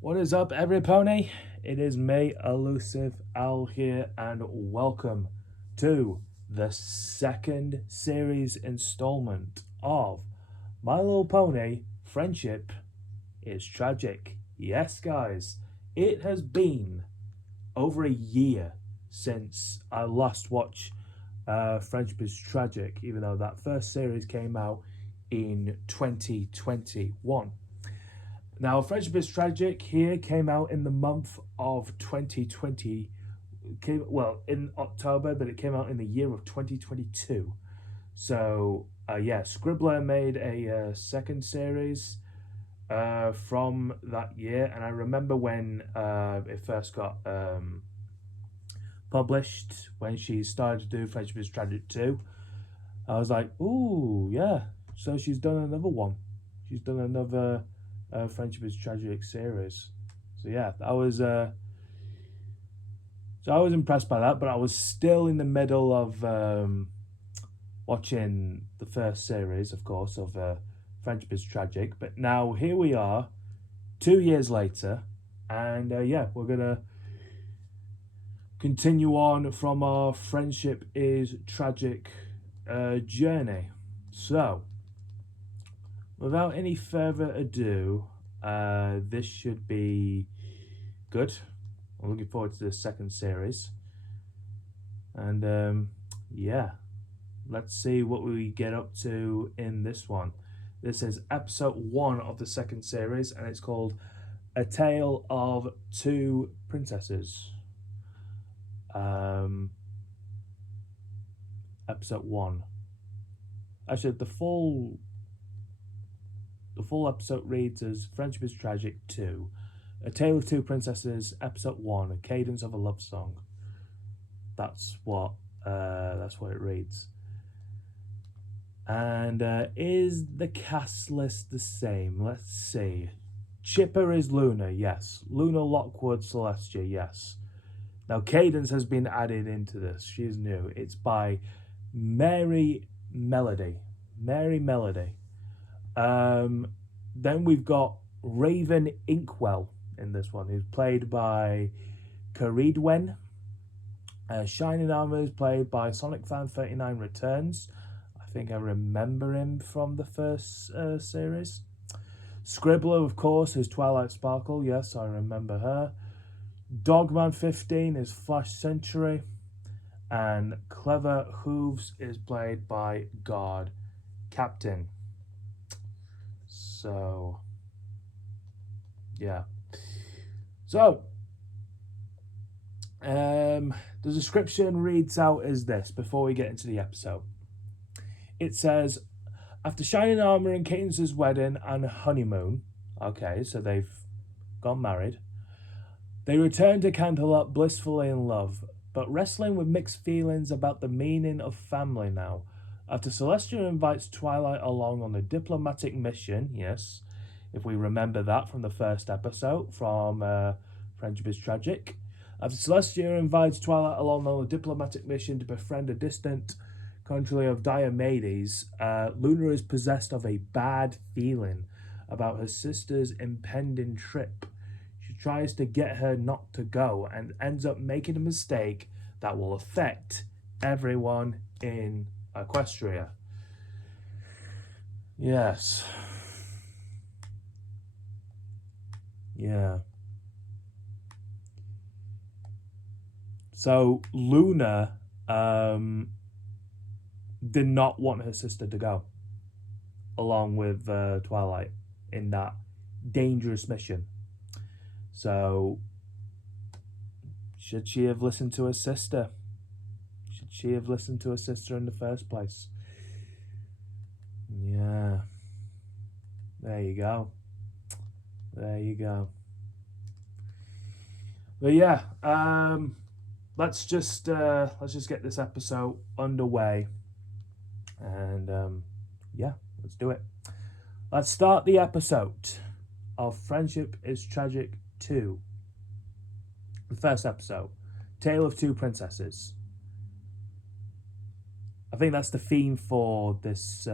What is up, everypony? It is me, ElusiveOwl here, and welcome to the second series installment of My Little Pony Friendship is Tragic. Yes, guys, it has been over a year since I last watched Friendship is Tragic, even though that first series came out in 2021. Now, Friendship is Tragic here came out in the month of 2020. In October, but it came out in the year of 2022. So, Scribbler made a second series from that year, and I remember when it first got published, when she started to do Friendship is Tragic 2. I was like, ooh, yeah. So she's done another one. She's done another Friendship is Tragic series. So yeah, I was impressed by that, but I was still in the middle of watching the first series, of course, of Friendship is Tragic. But now here we are, 2 years later, and we're gonna continue on from our Friendship is Tragic journey. So, without any further ado, this should be good. I'm looking forward to the second series. And let's see what we get up to in this one. This is episode 1 of the second series, and it's called A Tale of Two Princesses. Episode 1. Actually, the full episode reads as Friendship is Tragic 2, A Tale of Two Princesses, Episode 1, A Cadence of a Love Song. That's what it reads. And is the cast list the same? Let's see. Chipper is Luna, yes. Luna Lockwood Celestia, yes. Now Cadence has been added into this. She's new. It's by Mary Melody. Then we've got Raven Inkwell in this one, who's played by Caridwen. Shining Armor is played by Sonic Fan 39 Returns. I think I remember him from the first series. Scribbler, of course, is Twilight Sparkle. Yes, I remember her. Dogman 15 is Flash Century. And Clever Hooves is played by Guard Captain. So, yeah. So, the description reads out as this before we get into the episode. It says, after Shining Armor and Cadence's wedding and honeymoon, okay, so they've got married, they return to Canterlot blissfully in love, but wrestling with mixed feelings about the meaning of family now. After Celestia invites Twilight along on a diplomatic mission, yes, if we remember that from the first episode, from Friendship is Tragic. After Celestia invites Twilight along on a diplomatic mission to befriend a distant country of Diomedes, Luna is possessed of a bad feeling about her sister's impending trip. She tries to get her not to go and ends up making a mistake that will affect everyone in Equestria. Yes. Yeah. So Luna did not want her sister to go along with Twilight in that dangerous mission. So should she have listened to her sister? Should she have listened to her sister in the first place? Yeah. There you go. But yeah, let's just get this episode underway, and let's do it. Let's start the episode of Friendship is Tragic 2. The first episode, Tale of Two Princesses. I think that's the theme for this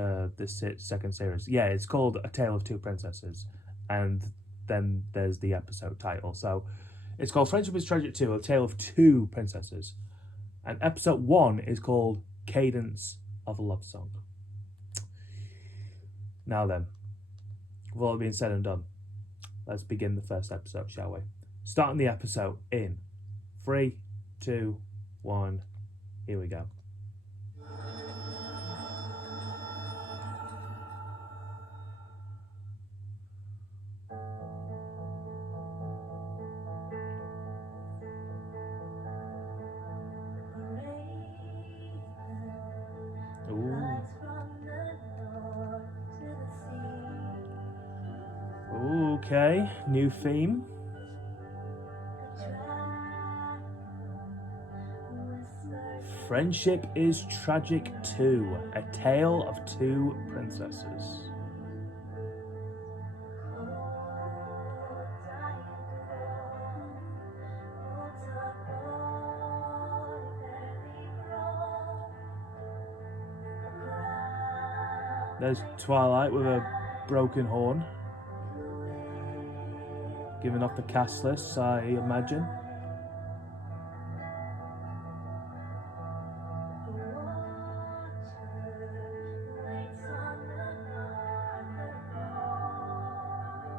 second series. Yeah, it's called A Tale of Two Princesses, and then there's the episode title. So it's called Friendship is Tragic 2, A Tale of Two Princesses. And episode 1 is called Cadence of a Love Song. Now then, with all being said and done, let's begin the first episode, shall we? Starting the episode in 3, 2, 1, here we go. Okay, new theme. Friendship is Tragic 2, A Tale of Two Princesses. There's Twilight with a broken horn, giving off the cast list, I imagine.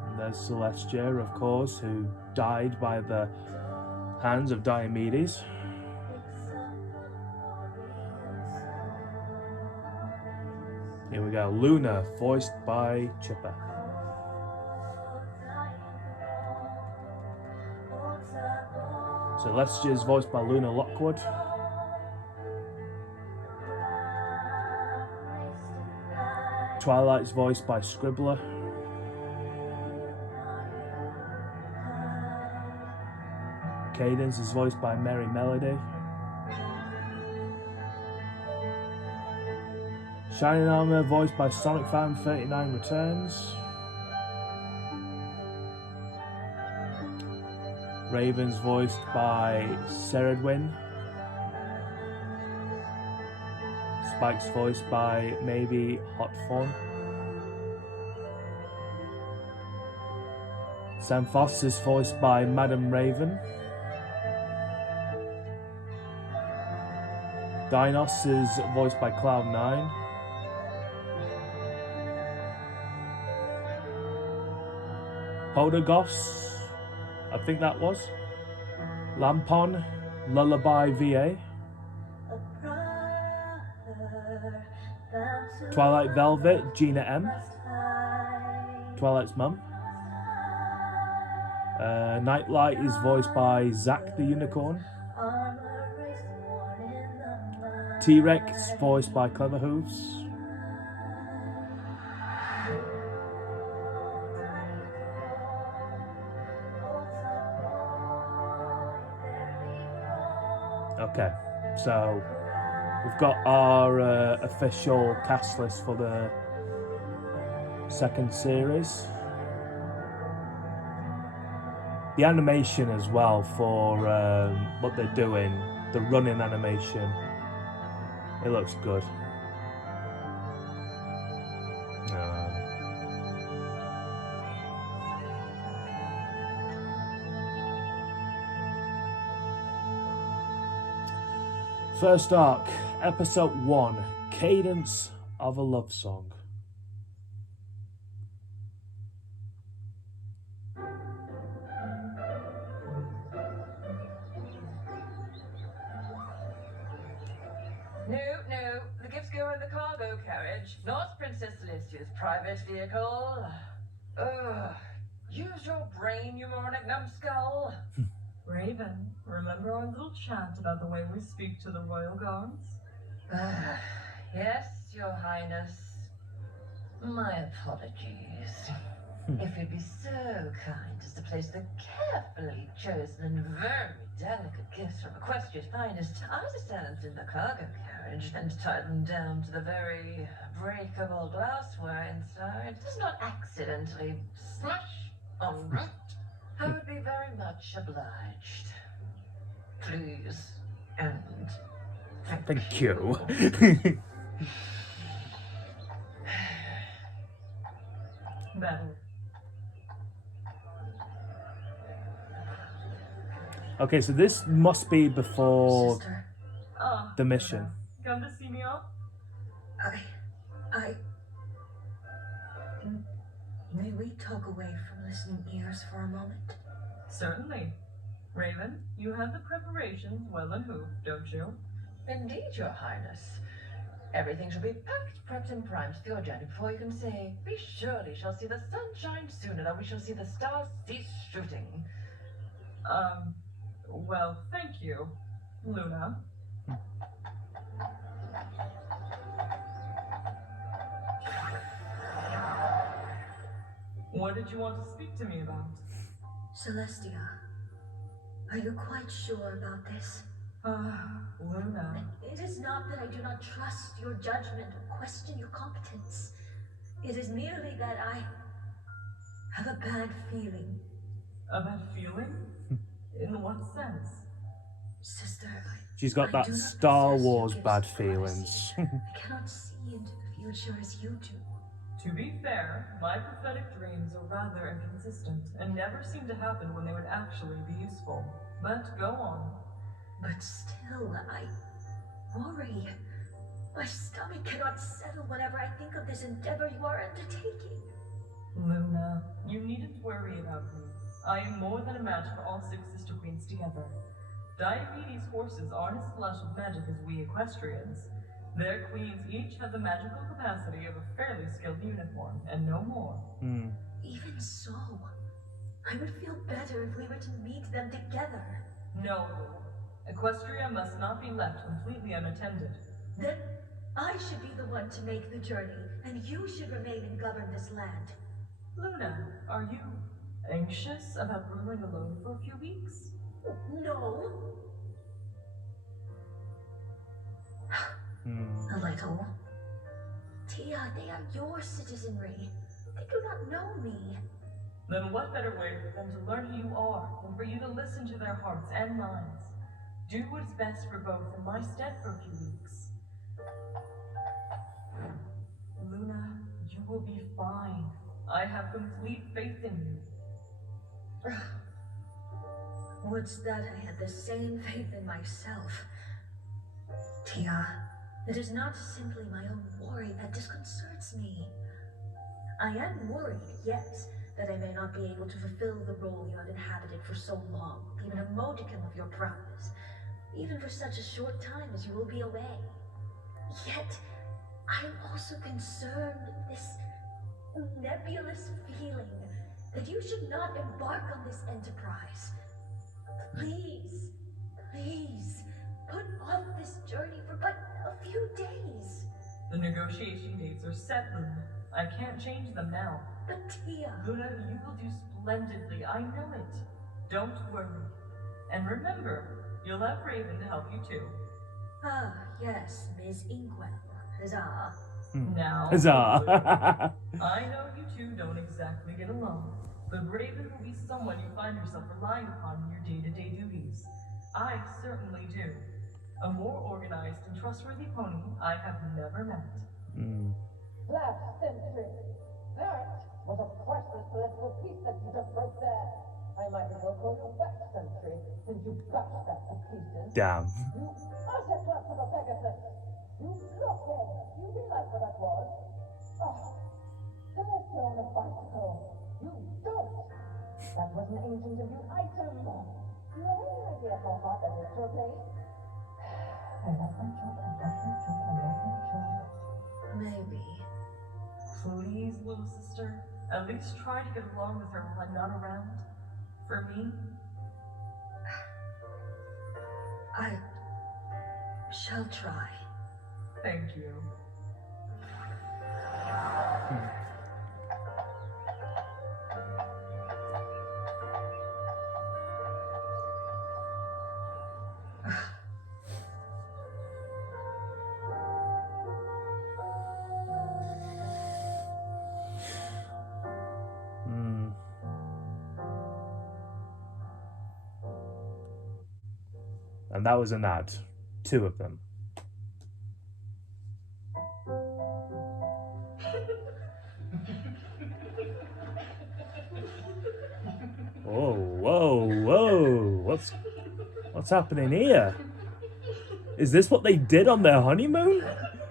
And there's Celestia, of course, who died by the hands of Diomedes. Here we go, Luna, voiced by Chipper. Celestia's voiced by Luna Lockwood. Twilight's voiced by Scribbler. Cadence is voiced by Mary Melody. Shining Armor voiced by Sonic Fan 39 returns. Raven's voiced by Seredwin. Spike's voiced by maybe Hot Fun. Sam Foster's voiced by Madam Raven. Dinos is voiced by Cloud9. Podagos, I think that was. Lampon, Lullaby VA. Twilight Velvet, Gina M. Twilight's mum. Nightlight is voiced by Zack the Unicorn. T-Rex voiced by Clever Hooves. Okay, so we've got our official cast list for the second series. The animation as well for what they're doing, the running animation, it looks good. First arc, episode 1, Cadence of a Love Song. No, the gifts go in the cargo carriage, not Princess Celestia's private vehicle. Ugh, use your brain, you moronic numbskull. Raven, remember our little chat about the way we speak to the royal guards? Yes, Your Highness. My apologies. If you'd be so kind as to place the carefully chosen and very delicate gifts from Equestria's finest artisans in the cargo carriage and tie them down to the very breakable glassware inside, does not accidentally smash en route, I would be very much obliged. Please, and Thank you. Better. Okay, so this must be before Sister, the mission. Come to see me off? I... May we talk away from listening ears for a moment? Certainly. Raven, you have the preparations well in hoop, don't you? Indeed, Your Highness. Everything shall be packed, prepped, and primed for your journey before you can say, "We surely shall see the sun shine sooner than we shall see the stars cease shooting." Well, thank you, Luna. What did you want to speak to me about? Celestia, are you quite sure about this? Luna. It is not that I do not trust your judgment or question your competence. It is merely that I have a bad feeling. A bad feeling? In what sense? Sister, She's got I that do not Star possess your Wars gifts bad of prophecy. feelings. I cannot see into the future as you do. To be fair, my prophetic dreams are rather inconsistent and never seem to happen when they would actually be useful. But go on. But still, I worry. My stomach cannot settle whenever I think of this endeavor you are undertaking. Luna, you needn't worry about me. I am more than a match for all 6 sister queens together. Diabetes horses aren't as flush with magic as we equestrians. Their queens each have the magical capacity of a fairly skilled unicorn, and no more. Even so, I would feel better if we were to meet them together. No, Equestria must not be left completely unattended. Then I should be the one to make the journey, and you should remain and govern this land. Luna, are you anxious about ruling alone for a few weeks? No. A little. Tia, they are your citizenry. They do not know me. Then what better way for them to learn who you are than for you to listen to their hearts and minds? Do what is best for both in my stead for a few weeks. Luna, you will be fine. I have complete faith in you. What's that? I had the same faith in myself. Tia, it is not simply my own worry that disconcerts me. I am worried, yes, that I may not be able to fulfill the role you have inhabited for so long, even a modicum of your promise, even for such a short time as you will be away. Yet, I am also concerned with this nebulous feeling that you should not embark on this enterprise. Please, please, put off this journey for but a few days. The negotiation dates are set, Luna. I can't change them now. But Tia... Luna, you will do splendidly. I know it. Don't worry. And remember, you'll have Raven to help you too. Ah, yes, Ms. Inkwell. Huzzah. Now, Huzzah. I know you two don't exactly get along, but Raven will be someone you find yourself relying upon in your day-to-day duties. I certainly do. A more organized and trustworthy pony I have never met. Black Sentry, that was a priceless political piece that you just broke there. I might as well call you Back Sentry, since you bashed that to pieces. Damn. You utter clutch of a Pegasus! You blockhead! You realize what that was? Oh, Celestia on a bicycle! You don't! That was an ancient abuse item! Do you have any idea how hard that is to replace? I love my job, I love my job, I love my job. Maybe. Please, little sister, at least try to get along with her while I'm not around. For me, I shall try. thank you. And that was an ad. 2 of them. Whoa, whoa, whoa. What's What's happening here? Is this what they did on their honeymoon?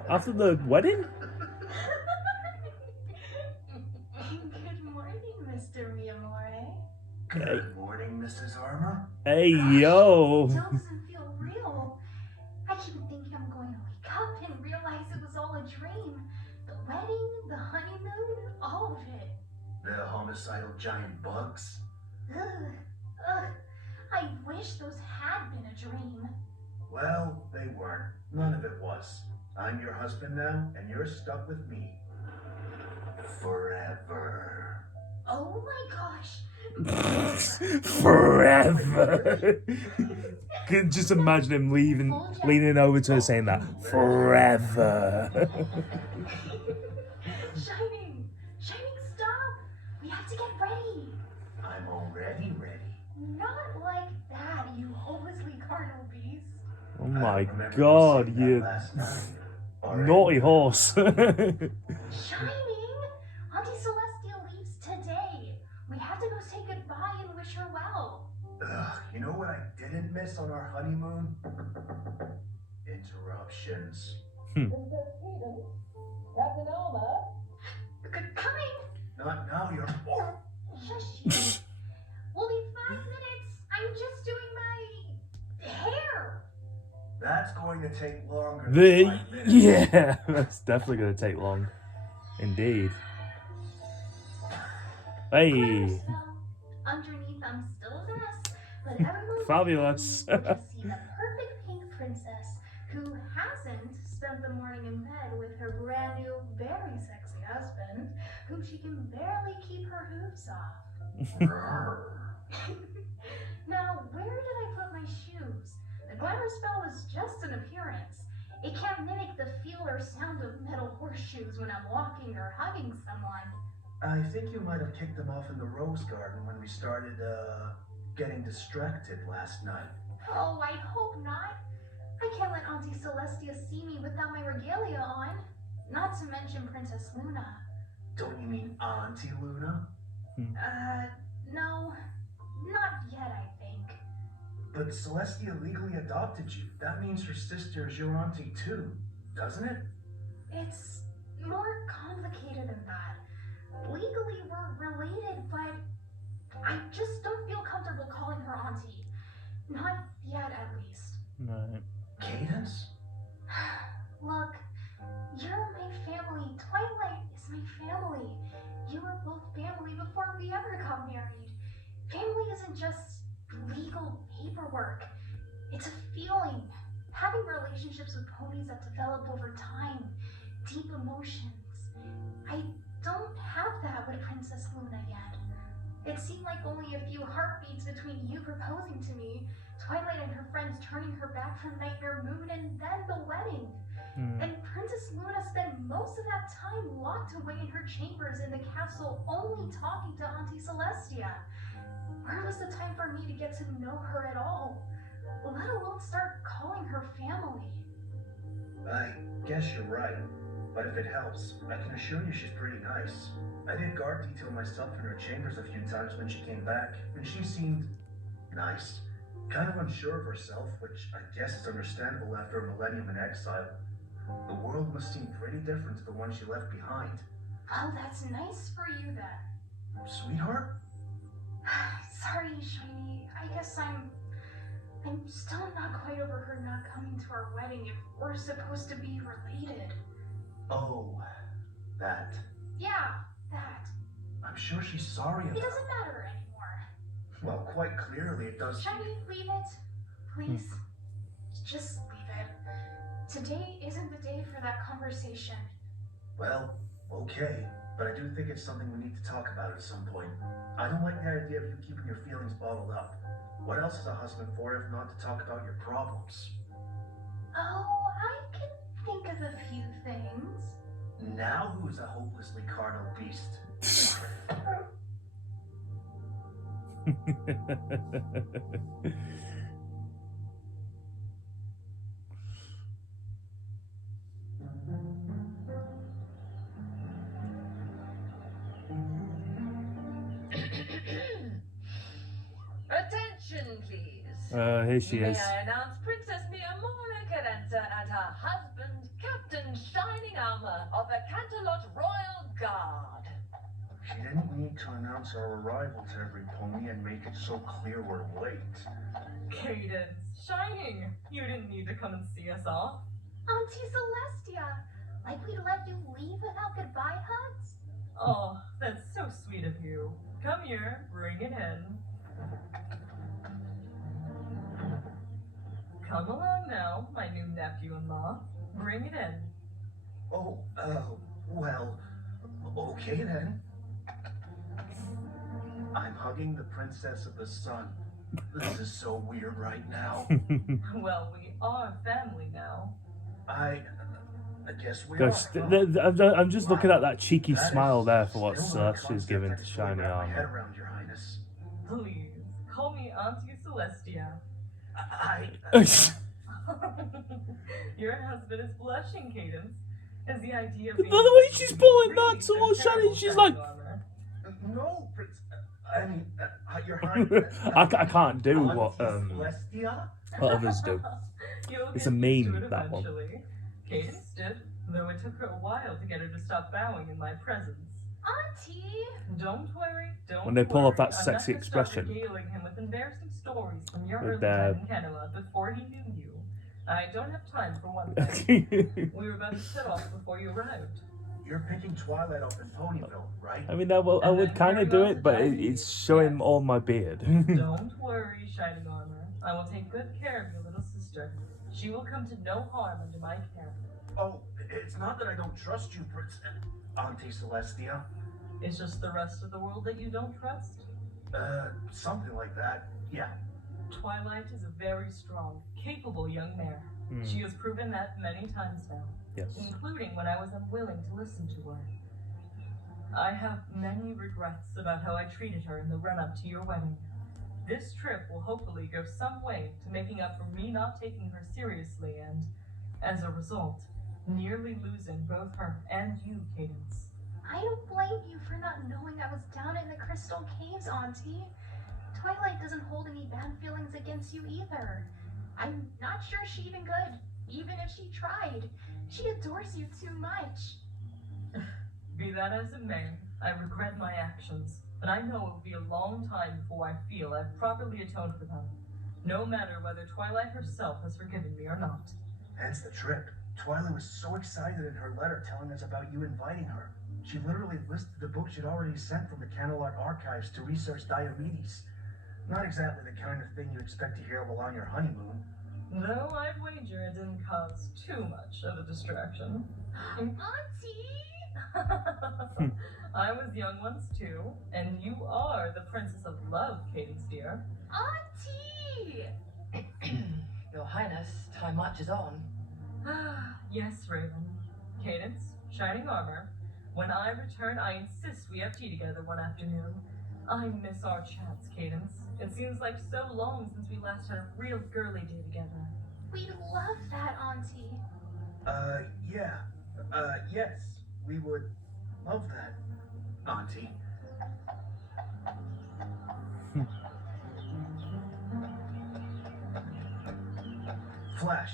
After the wedding? Good morning, Mr. Miamore. Good morning, Mrs. Armour. Hey, yo. Still doesn't feel real. I keep thinking I'm going to wake up and realize it was all a dream. The wedding, the honeymoon, all of it. The homicidal giant bugs. Ugh. I wish those had been a dream. Well, they weren't. None of it was. I'm your husband now, and you're stuck with me. Forever. Oh my gosh. Forever. Could just imagine him leaning over to her saying that. Forever. Shining, stop. We have to get ready. I'm already ready. Not like that, you hopelessly carnal beast. Oh my remember god, you saying you that last night. All right. naughty horse. Shining! Auntie Celestia leaves today. We have to go say goodbye and wish her well. Ugh, you know what I didn't miss on our honeymoon? Interruptions. Princess Cadence, Captain Alma. Coming! Not now, you're... Shush you. We'll be 5 minutes. I'm just doing my hair. That's going to take longer than The 5 minutes. yeah, that's definitely gonna take long. Indeed. Hey, Well, underneath I'm still a mess, but everyone fabulous. will see the perfect pink princess who hasn't spent the morning in bed with her brand new, very sexy husband, whom she can barely keep her hooves off. Now, where did I put my shoes? The glamour spell is just an appearance. It can't mimic the feel or sound of metal horseshoes when I'm walking or hugging someone. I think you might have kicked them off in the rose garden when we started, getting distracted last night. Oh, I hope not. I can't let Auntie Celestia see me without my regalia on. Not to mention Princess Luna. Don't you mean Auntie Luna? No. Not yet, I think. But Celestia legally adopted you. That means her sister is your auntie too, doesn't it? It's more complicated than that. Legally, we're related, but I just don't feel comfortable calling her auntie. Not yet, at least. Right. Cadence? Look, you're my family. Twilight is my family. You were both family before we ever got married. Family isn't just legal paperwork. It's a feeling. Having relationships with ponies that develop over time. Deep emotions. I don't have that with Princess Luna yet. It seemed like only a few heartbeats between you proposing to me, Twilight and her friends turning her back from Nightmare Moon, and then the wedding. And Princess Luna spent most of that time locked away in her chambers in the castle, only talking to Auntie Celestia. Where was the time for me to get to know her at all? Let alone start calling her family. I guess you're right. But if it helps, I can assure you she's pretty nice. I did guard detail myself in her chambers a few times when she came back, and she seemed nice. Kind of unsure of herself, which I guess is understandable after a millennium in exile. The world must seem pretty different to the one she left behind. Well, that's nice for you then. Sweetheart? Sorry, Shiny. I guess I'm still not quite over her not coming to our wedding if we're supposed to be related. Oh, that. Yeah, that. I'm sure she's sorry It about doesn't matter anymore. Well, quite clearly it does. Shiny, leave it. Please. Just leave it. Today isn't the day for that conversation. Well, okay. But I do think it's something we need to talk about at some point. I don't like the idea of you keeping your feelings bottled up. What else is a husband for if not to talk about your problems? Oh, I can think of a few things. Now who's a hopelessly carnal beast? Attention, please. Here she May is. I announce Princess Miamora Cadence and her husband, Captain Shining Armor of the Canterlot Royal Guard. She didn't need to announce our arrival to every pony and make it so clear we're late. Cadence, Shining, you didn't need to come and see us off. Auntie Celestia, like we'd let you leave without goodbye hugs? Oh, that's so sweet of you. Come here, bring it in. Come along now, my new nephew-in-law. Bring it in. Oh, well, okay then. I'm hugging the Princess of the Sun. This is so weird right now. Well, we are family now. I guess we Gosh, are. I'm just looking at that cheeky That smile is there for what still not a Celestia's concept giving I to can fully Shiny wrap my head Armor. around, Your Highness. Please, call me Auntie Celestia. Your husband is blushing, Cadence. As the idea of The being way she's pulling really that towards so Shiny, terrible she's Shining like... Armor. No, Prince. I mean, Your Highness. I can't do what Celestia? others do. You'll It's get a used to meme, it that one. eventually. Cadence did, though it took her a while to get her to stop bowing in my presence. Auntie! Don't worry, don't When they pull off worry. that I'm sexy not gonna start expression. regaling him with embarrassing stories from your With early their- time in Canada before he knew you. I don't have time for one thing. We were about to set off before you arrived. You're picking Twilight up in Ponyville, right? I mean, I would kind of do it, but it's showing all my beard. Don't worry, Shining Armor. I will take good care of your little sister. She will come to no harm under my care. Oh, it's not that I don't trust you, Prince. Auntie Celestia. It's just the rest of the world that you don't trust. Something like that. Yeah. Twilight is a very strong, capable young mare. She has proven that many times now, Yes. including when I was unwilling to listen to her. I have many regrets about how I treated her in the run-up to your wedding. This trip will hopefully go some way to making up for me not taking her seriously and, as a result, nearly losing both her and you, Cadence. I don't blame you for not knowing I was down in the Crystal Caves, Auntie. Twilight doesn't hold any bad feelings against you either. I'm not sure she even could, even if she tried. She adores you too much. Be that as it may, I regret my actions, but I know it will be a long time before I feel I've properly atoned for them, no matter whether Twilight herself has forgiven me or not. Hence the trip. Twilight was so excited in her letter telling us about you inviting her. She literally listed the books she'd already sent from the Canterlot archives to research Diomedes. Not exactly the kind of thing you expect to hear while on your honeymoon. Though I'd wager it didn't cause too much of a distraction. Auntie! I was young once too, and you are the Princess of Love, Cadence dear. Auntie! Your Highness, time marches on. Yes, Raven. Cadence, Shining Armor. When I return, I insist we have tea together one afternoon. I miss our chats, Cadence. It seems like so long since we last had a real girly day together. We'd love that, Auntie. Yeah. Yes. We would love that, Auntie. Flash,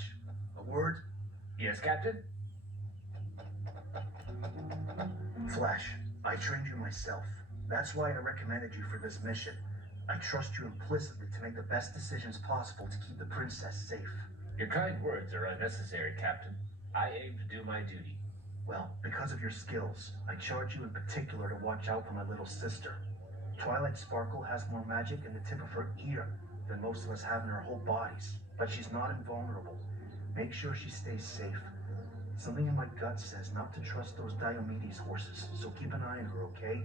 a word? Yes, Captain? Flash, I trained you myself. That's why I recommended you for this mission. I trust you implicitly to make the best decisions possible to keep the princess safe. Your kind words are unnecessary, Captain. I aim to do my duty. Well, because of your skills, I charge you in particular to watch out for my little sister. Twilight Sparkle has more magic in the tip of her ear than most of us have in our whole bodies, but she's not invulnerable. Make sure she stays safe. Something in my gut says not to trust those Diomedes horses, so keep an eye on her, okay?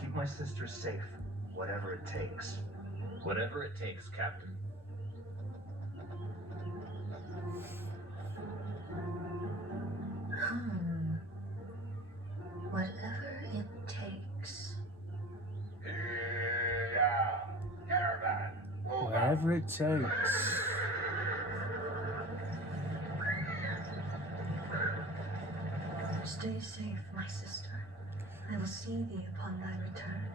Keep my sister safe, whatever it takes. Whatever it takes, Captain. Whatever it takes. Yeah, caravan. Whatever it takes. Stay safe, my sister. I will see thee upon thy return.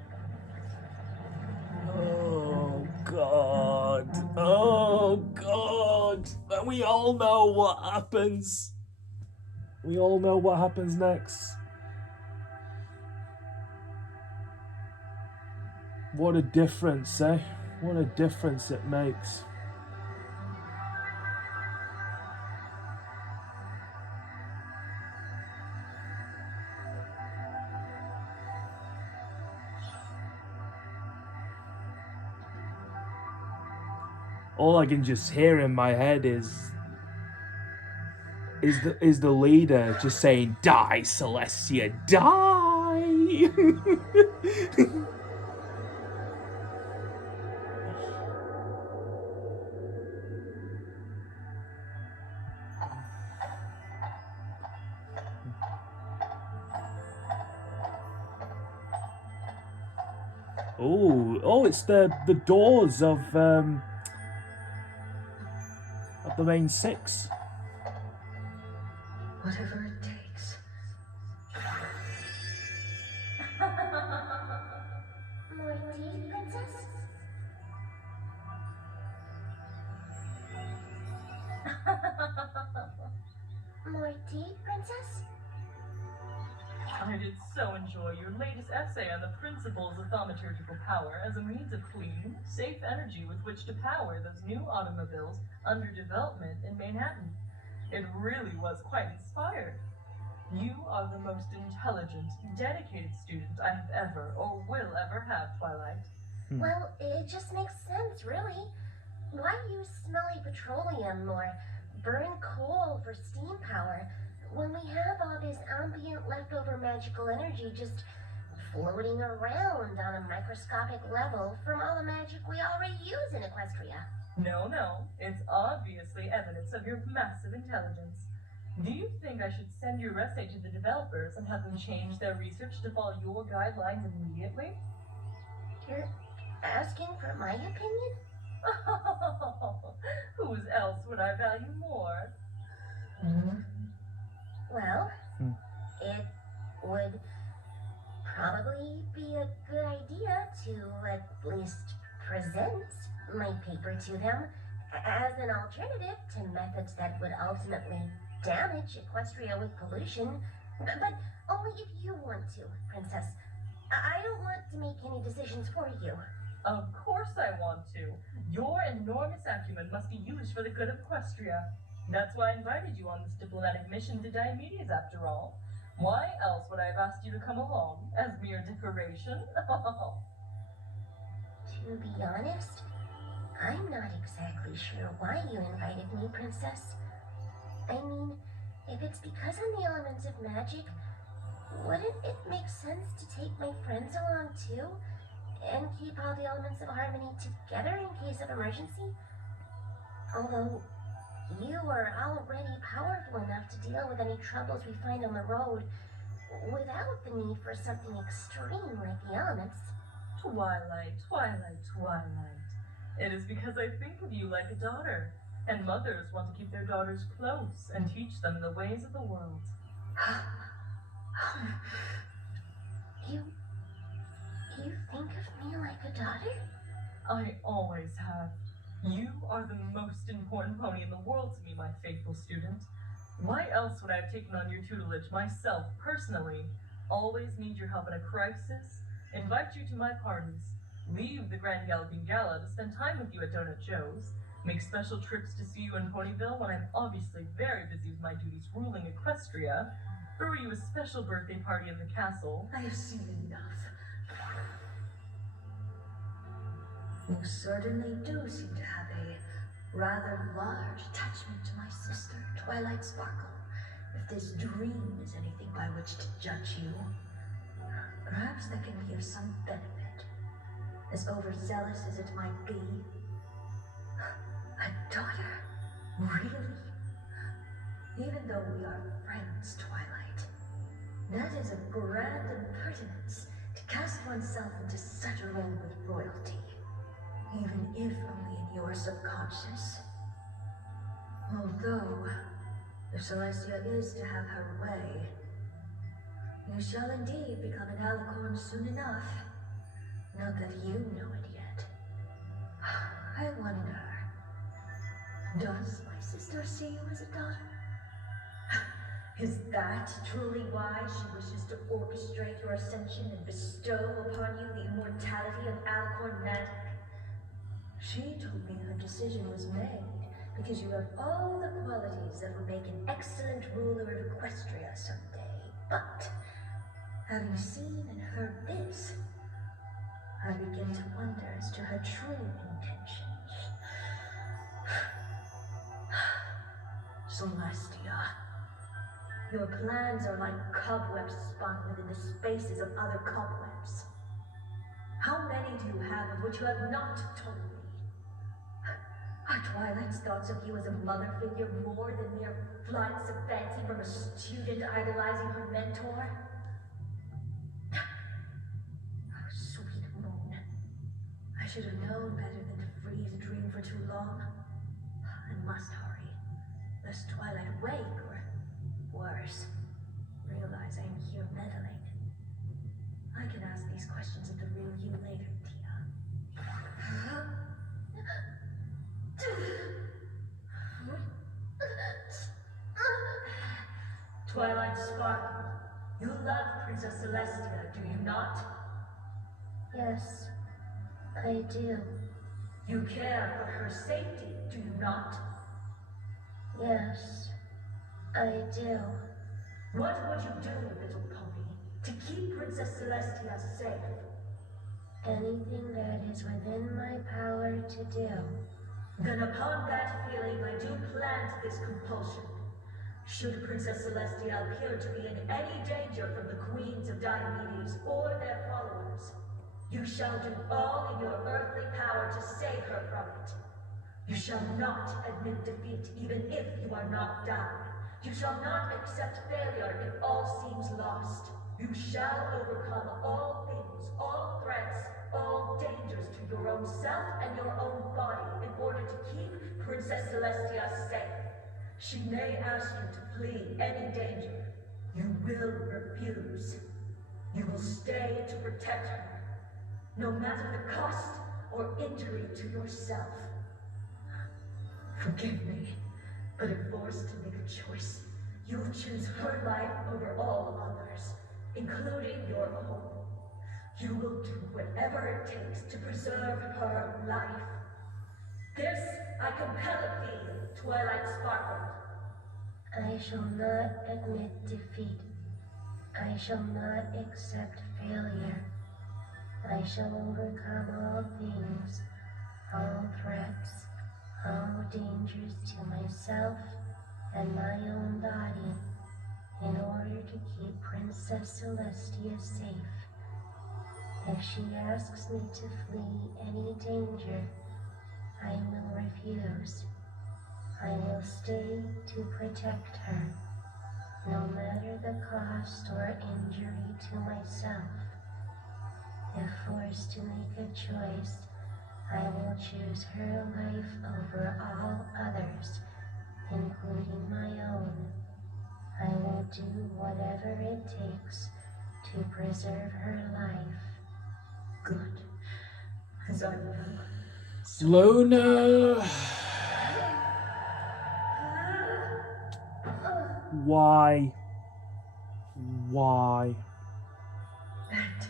Oh, God. Oh, God. And we all know what happens. We all know what happens next. What a difference, eh? What a difference it makes. All I can just hear in my head is the leader just saying, "Die, Celestia, die!" Oh, it's the doors of the main six. Whatever it takes. More tea, princess? More tea, princess? I did so enjoy your latest essay on the principles of thaumaturgical power as a means of clean, safe energy with which to power those new automobiles under development in Manhattan. It really was quite inspired. You are the most intelligent, dedicated student I have ever or will ever have, Twilight. Well, it just makes sense, really. Why use smelly petroleum or burn coal for steam power when we have all this ambient leftover magical energy just floating around on a microscopic level from all the magic we already use in Equestria? No, it's obviously evidence of your massive intelligence. Do you think I should send your essay to the developers and have them change their research to follow your guidelines immediately? You're asking for my opinion? Whose else would I value more? Well, it would probably be a good idea to at least present my paper to them as an alternative to methods that would ultimately damage Equestria with pollution. But only if you want to, Princess. I don't want to make any decisions for you. Of course I want to. Your enormous acumen must be used for the good of Equestria. That's why I invited you on this diplomatic mission to Diomedes, after all. Why else would I have asked you to come along? As mere decoration? To be honest, I'm not exactly sure why you invited me, Princess. I mean, if it's because I'm the elements of magic, wouldn't it make sense to take my friends along too? And keep all the elements of harmony together in case of emergency? Although, you are already powerful enough to deal with any troubles we find on the road without the need for something extreme like the elements. Twilight. It is because I think of you like a daughter, and mothers want to keep their daughters close and teach them the ways of the world. You think of me like a daughter? I always have. You are the most important pony in the world to me, my faithful student. Why else would I have taken on your tutelage myself, personally? Always need your help in a crisis, invite you to my parties, leave the Grand Galloping Gala to spend time with you at Donut Joe's, make special trips to see you in Ponyville when I'm obviously very busy with my duties ruling Equestria, throw you a special birthday party in the castle. I have seen enough. You certainly do seem to have a rather large attachment to my sister, Twilight Sparkle, if this dream is anything by which to judge you. Perhaps that can be of some benefit, as overzealous as it might be. A daughter? Really? Even though we are friends, Twilight, that is a grand impertinence to cast oneself into such a role with royalty, even if only in your subconscious. Although, if Celestia is to have her way, you shall indeed become an alicorn soon enough. Not that you know it yet. I wonder, Does my sister see you as a daughter? Is that truly why she wishes to orchestrate your ascension and bestow upon you the immortality of Alicorn Magic? She told me her decision was made because you have all the qualities that would make an excellent ruler of Equestria someday. But, having seen and heard this, I begin to wonder as to her true intentions. Celestia, your plans are like cobwebs spun within the spaces of other cobwebs. How many do you have of which you have not told me? Are Twilight's thoughts of you as a mother figure more than mere flights of fancy from a student idolizing her mentor? Oh, sweet moon. I should have known better than to freeze a dream for too long. I must hurry, lest Twilight wake or, worse, realize I am here meddling. I can ask these questions of the real you later, Tia. Twilight Sparkle, you love Princess Celestia, do you not? Yes, I do. You care for her safety, do you not? Yes, I do. What would you do, little pony, to keep Princess Celestia safe? Anything that is within my power to do. Then upon that feeling, I do plant this compulsion. Should Princess Celestia appear to be in any danger from the queens of Diomedes or their followers, you shall do all in your earthly power to save her from it. You shall not admit defeat even if you are knocked down. You shall not accept failure if all seems lost. You shall overcome all things, all threats, all dangers to your own self and your own body in order to keep Princess Celestia safe. She may ask you to flee any danger. You will refuse. You will stay to protect her, no matter the cost or injury to yourself. Forgive me, but if forced to make a choice, you'll choose her life over all others, including your own. You will do whatever it takes to preserve her life. This I compel of thee, Twilight Sparkle. I shall not admit defeat. I shall not accept failure. I shall overcome all things, all threats, all dangers to myself and my own body, in order to keep Princess Celestia safe. If she asks me to flee any danger, I will refuse. I will stay to protect her, no matter the cost or injury to myself. If forced to make a choice, I will choose her life over all others, including my own. I will do whatever it takes to preserve her life. Good. As I will. Luna! Why? Why? And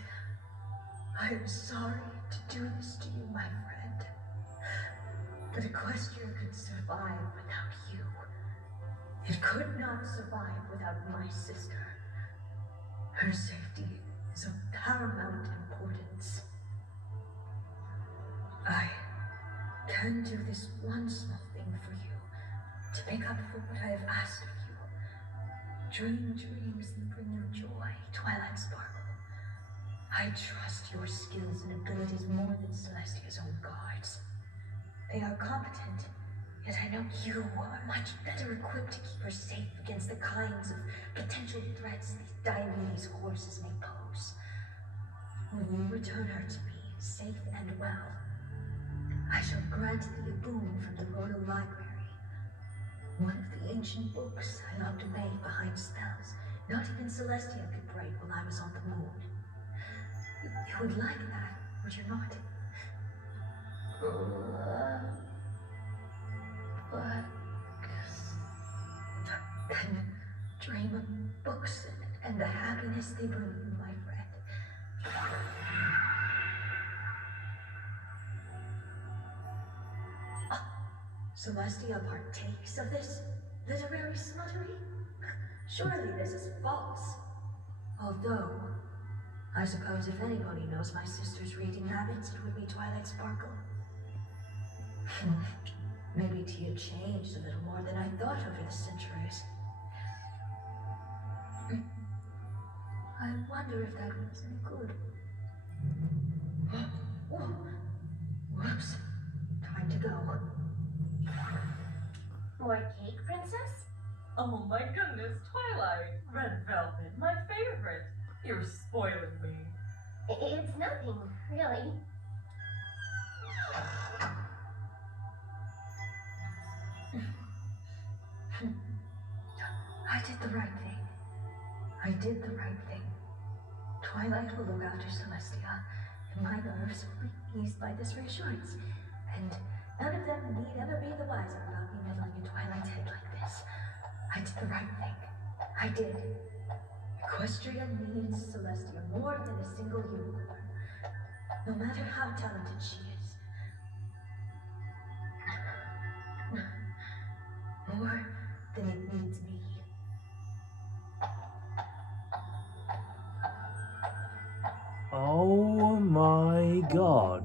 I am sorry to do this to you, my friend. But Equestria could survive without you. It could not survive without my sister. Her safety is of paramount importance. I can do this one small thing for you, to make up for what I have asked of you. Dream dreams and bring you joy, Twilight Sparkle. I trust your skills and abilities more than Celestia's own guards. They are competent, yet I know you are much better equipped to keep her safe against the kinds of potential threats these Diomedes horses may pose. When you return her to me, safe and well, I shall grant thee a boon from the Royal Library. One of the ancient books I locked away behind spells not even Celestia could break while I was on the moon. You would like that, would you not? books. And dream of books and the happiness they bring in life, read. Celestia partakes of this literary smuttery? Surely this is false. Although, I suppose if anybody knows my sister's reading habits, it would be Twilight Sparkle. Maybe Tia changed a little more than I thought over the centuries. I wonder if that was any good. Whoa. Whoops. Time to go. More cake, princess? Oh my goodness, Twilight! Red velvet, my favorite! You're spoiling me. It's nothing, really. I did the right thing. I did the right thing. Twilight will look after Celestia, and my nerves will be eased by this reassurance. And none of them need ever be the wiser about me meddling in Twilight's head like this. I did the right thing. I did. Equestria needs Celestia more than a single unicorn, no matter how talented she is. More than it needs me. Oh my god.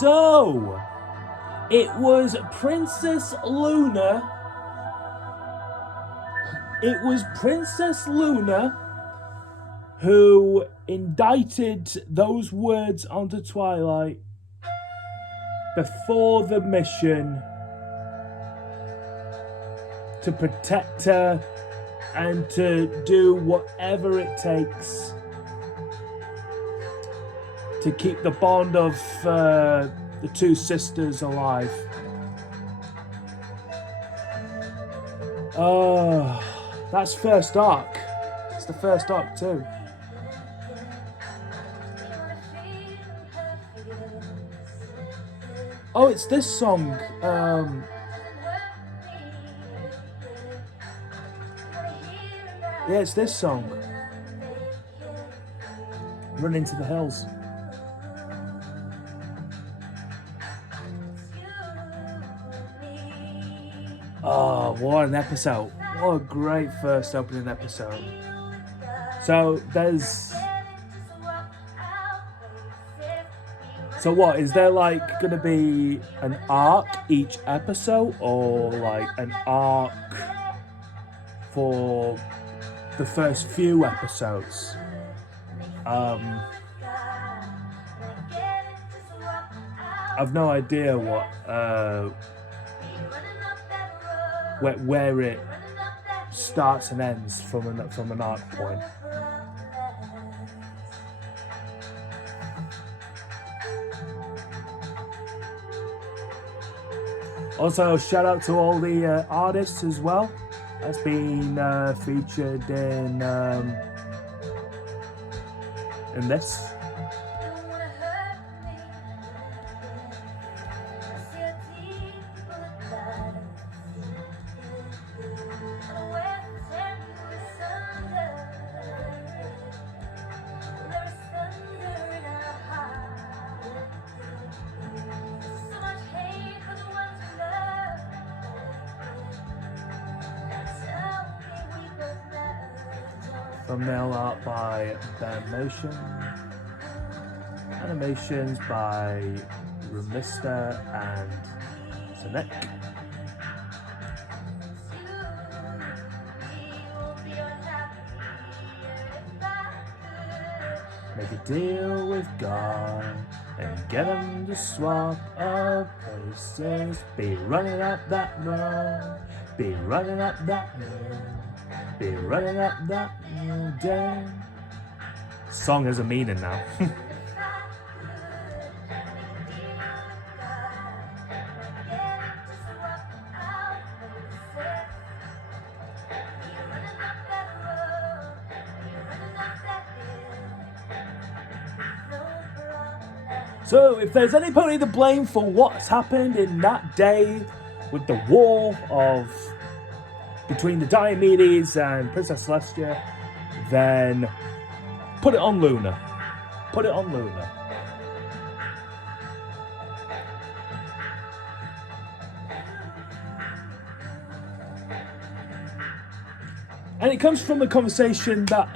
So, it was Princess Luna. It was Princess Luna who indicted those words onto Twilight before the mission to protect her and to do whatever it takes to keep the bond of the two sisters alive. Oh, that's first arc. It's the first arc too. Oh, it's this song. Yeah, it's this song. Run into the hills. Oh, what an episode. What a great first opening episode. So, there's... So what, is there like going to be an arc each episode? Or like an arc for the first few episodes? I've no idea what... where it starts and ends from an arc point. Also, shout out to all the artists as well. That's been featured in this. Thumbnail art by Bam Motion. Animations by Rumista and Sinek. Make a deal with God and get him to swap our places. Be running up that road. Be running up that road. Be running up that new day. Song has a meaning now. So, if there's anybody to blame for what's happened in that day with the war between the Diomedes and Princess Celestia, then put it on Luna. Put it on Luna. And it comes from a conversation that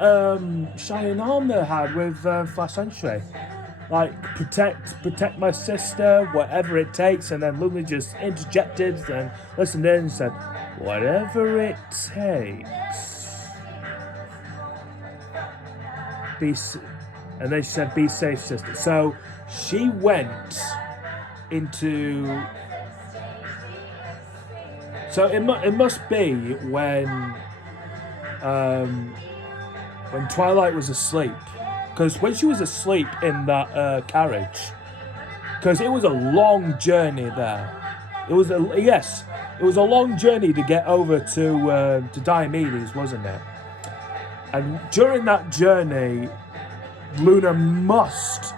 Cheyenne Armour had with Flash Sentry. Like, protect my sister, whatever it takes. And then Luna just interjected and listened in and said, whatever it takes. And then she said, be safe, sister. So she went into... So it must be when Twilight was asleep. Because when she was asleep in that carriage, because it was a long journey there. It was a long journey to get over to Diomedes, wasn't it? And during that journey, Luna must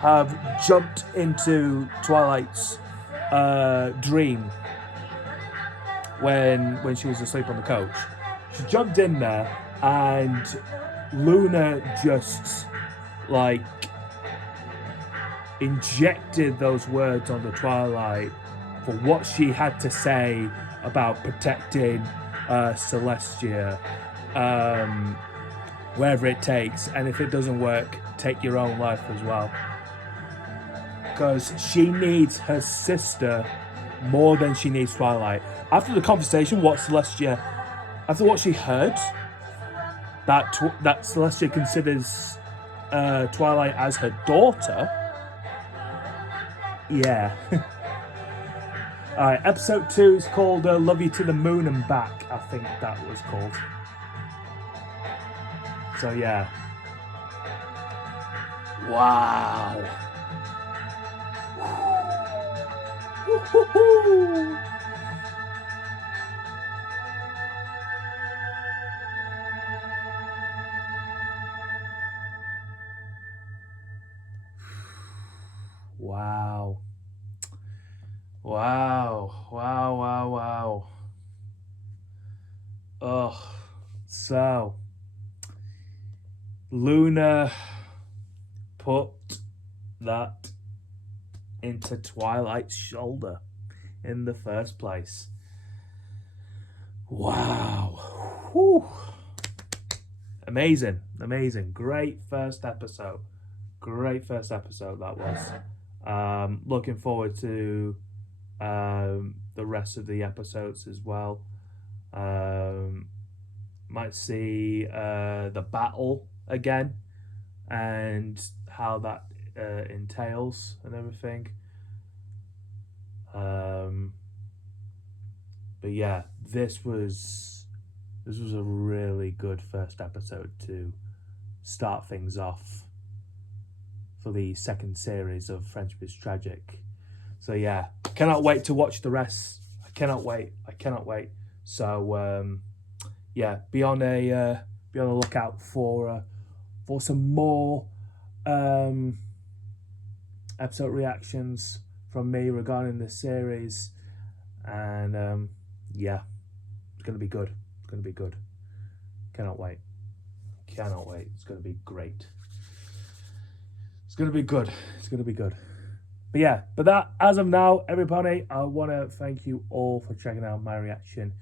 have jumped into Twilight's dream when she was asleep on the coach. She jumped in there, and Luna just like injected those words on the Twilight for what she had to say about protecting Celestia, wherever it takes, and if it doesn't work, take your own life as well. Because she needs her sister more than she needs Twilight. After the conversation, after what she heard, that Celestia considers Twilight as her daughter. Yeah. Alright, episode 2 is called Love You to the Moon and Back, I think that was called. So yeah. Wow. Woo-hoo-hoo. Wow. Oh, so Luna put that into Twilight's shoulder in the first place. Wow. Whew. Amazing. Great first episode that was. Looking forward to the rest of the episodes as well. Might see the battle again and how that entails and everything. But yeah, this was a really good first episode to start things off for the second series of Friendship is Tragic. So yeah, cannot wait to watch the rest. I cannot wait. So yeah, be on the lookout for some more episode reactions from me regarding this series, and yeah, it's gonna be good. Cannot wait. It's gonna be great. It's gonna be good. But yeah, that as of now, everybody, I want to thank you all for checking out my reaction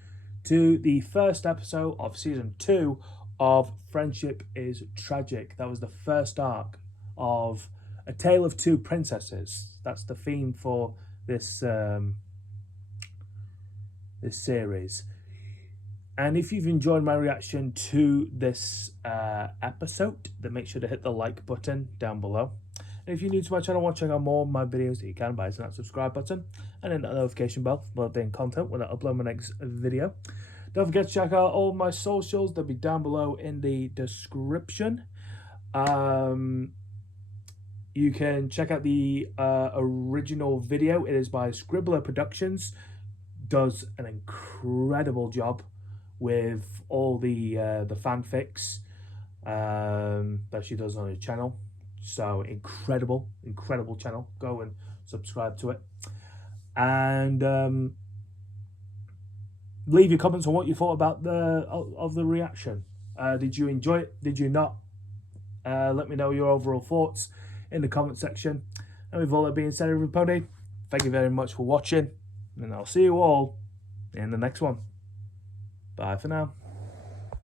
to the first episode of season 2 of Friendship is Tragic. That was the first arc of A Tale of Two Princesses. That's the theme for this this series. And if you've enjoyed my reaction to this episode, then make sure to hit the like button down below. And if you're new to my channel, want to check out more of my videos, you can by hitting that subscribe button and then that notification bell for updating content when I upload my next video. Don't forget to check out all my socials. They'll be down below in the description. You can check out the original video. It is by Scribbler Productions. Does an incredible job with all the fanfics that she does on her channel. So incredible channel. Go and subscribe to it. And leave your comments on what you thought about the reaction. Did you enjoy it? Did you not? Let me know your overall thoughts in the comment section. And with all that being said, everybody, thank you very much for watching, and I'll see you all in the next one. Bye for now.